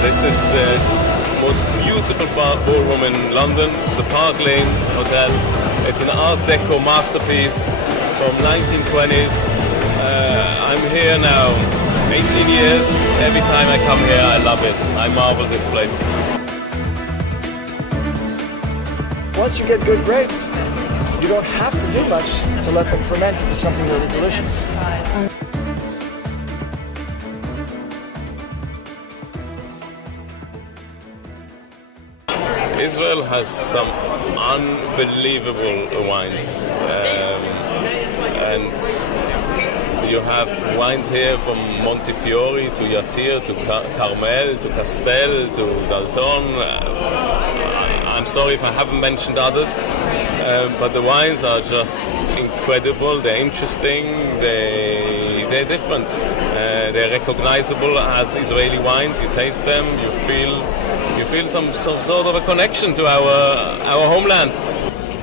This is the most beautiful ballroom in London. It's the Park Lane Hotel. It's an Art Deco masterpiece from 1920s. I'm here now 18 years. Every time I come here, I love it. I marvel this place. Once you get good grapes, you don't have to do much to let them ferment into something really delicious. Israel has some unbelievable wines, and you have wines here from Montefiore to Yatir to Carmel to Castel to Dalton. I'm sorry if I haven't mentioned others, but the wines are just incredible. They're interesting. They're different. They're recognizable as Israeli wines. You taste them, you feel some sort of a connection to our homeland.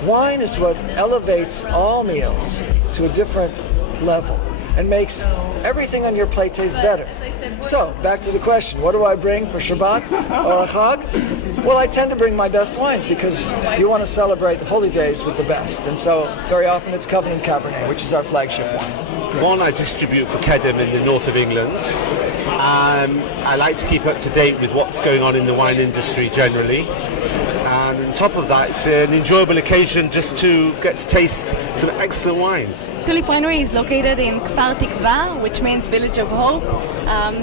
Wine is what elevates all meals to a different level and makes everything on your plate taste better. So, back to the question, what do I bring for Shabbat or a Chag? Well, I tend to bring my best wines because you want to celebrate the holy days with the best. And so, very often it's Covenant Cabernet, which is our flagship wine. One I distribute for Kedem in the north of England. I like to keep up to date with what's going on in the wine industry generally. And on top of that, it's an enjoyable occasion just to get to taste some excellent wines. Tulip Winery is located in Kfwe, which means Village of Hope.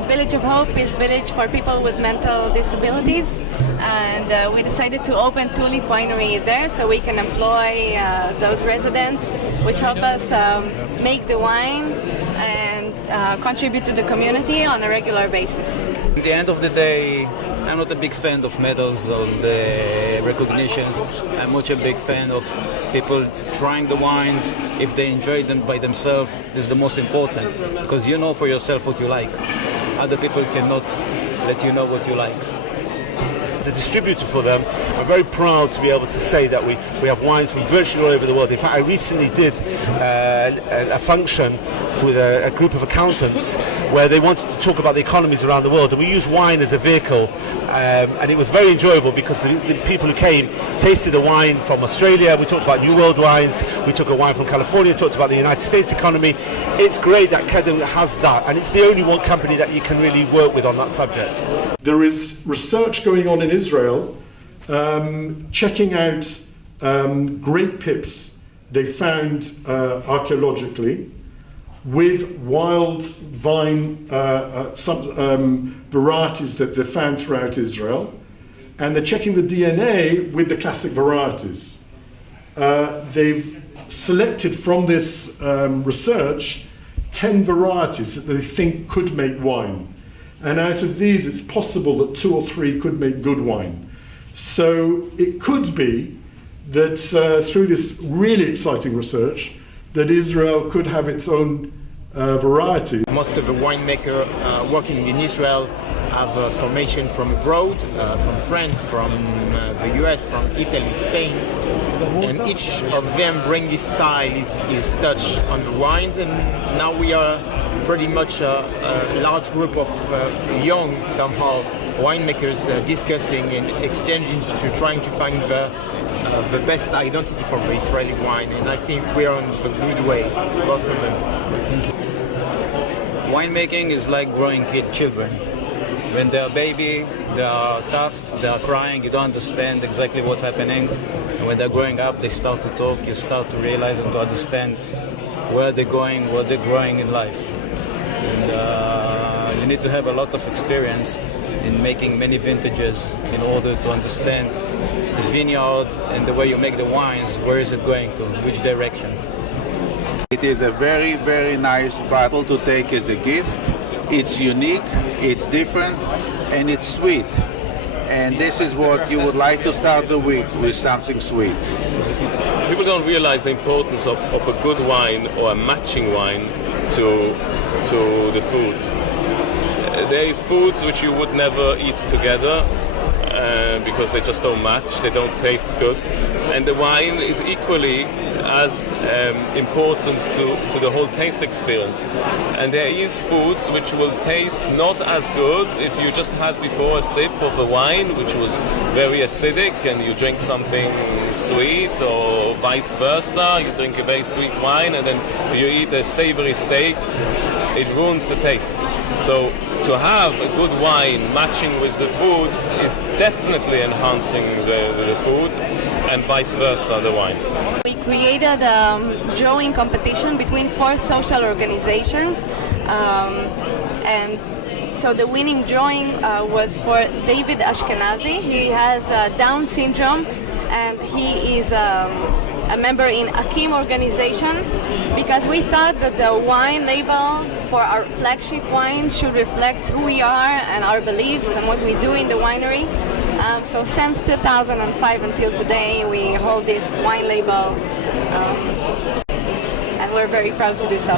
Village of Hope is village for people with mental disabilities, and we decided to open Tulip Winery there so we can employ those residents, which help us make the wine and contribute to the community on a regular basis. At the end of the day, I'm not a big fan of medals or the recognitions. I'm much a big fan of people trying the wines. If they enjoy them by themselves, this is the most important, because you know for yourself what you like. Other people cannot let you know what you like. As a distributor for them, I'm very proud to be able to say that we have wines from virtually all over the world. In fact, I recently did a function with a group of accountants where they wanted to talk about the economies around the world, and we used wine as a vehicle, and it was very enjoyable because the people who came tasted a wine from Australia. We talked about New World wines, we took a wine from California, talked about the United States economy. It's great that Kedem has that, and it's the only one company that you can really work with on that subject. There is research going on in Israel checking out grape pips they found archaeologically with wild vine varieties that they found throughout Israel, and they're checking the DNA with the classic varieties. They've selected from this research 10 varieties that they think could make wine. And out of these, it's possible that 2 or 3 could make good wine. So it could be that through this really exciting research, that Israel could have its own variety. Most of the winemakers working in Israel have formation from abroad, from France, from the US, from Italy, Spain. And each of them bring his style, his touch on the wines. And now we are pretty much a large group of young, somehow, winemakers discussing and exchanging to trying to find the best identity for the Israeli wine. And I think we are on the good way, both of them. Winemaking is like growing children. When they're a baby, they are tough, they are crying, you don't understand exactly what's happening. And when they're growing up, they start to talk, you start to realize and to understand where they're going, what they're growing in life. And you need to have a lot of experience in making many vintages in order to understand the vineyard and the way you make the wines, where is it going to, which direction. It is a very, very nice bottle to take as a gift. It's unique, it's different, and it's sweet. And this is what you would like to start the week with, something sweet. People don't realize the importance of a good wine or a matching wine to the food. There is foods which you would never eat together because they just don't match, they don't taste good. And the wine is equally as important to the whole taste experience. And there is foods which will taste not as good if you just had before a sip of a wine which was very acidic and you drink something sweet, or vice versa, you drink a very sweet wine and then you eat a savory steak. It ruins the taste. So to have a good wine matching with the food is definitely enhancing the food, and vice versa, the wine. We created a drawing competition between 4 social organizations, and so the winning drawing was for David Ashkenazi. He has Down syndrome, and he is a member in Akim organization, because we thought that the wine label for our flagship wine should reflect who we are and our beliefs and what we do in the winery. So since 2005 until today, we hold this wine label, and we're very proud to do so.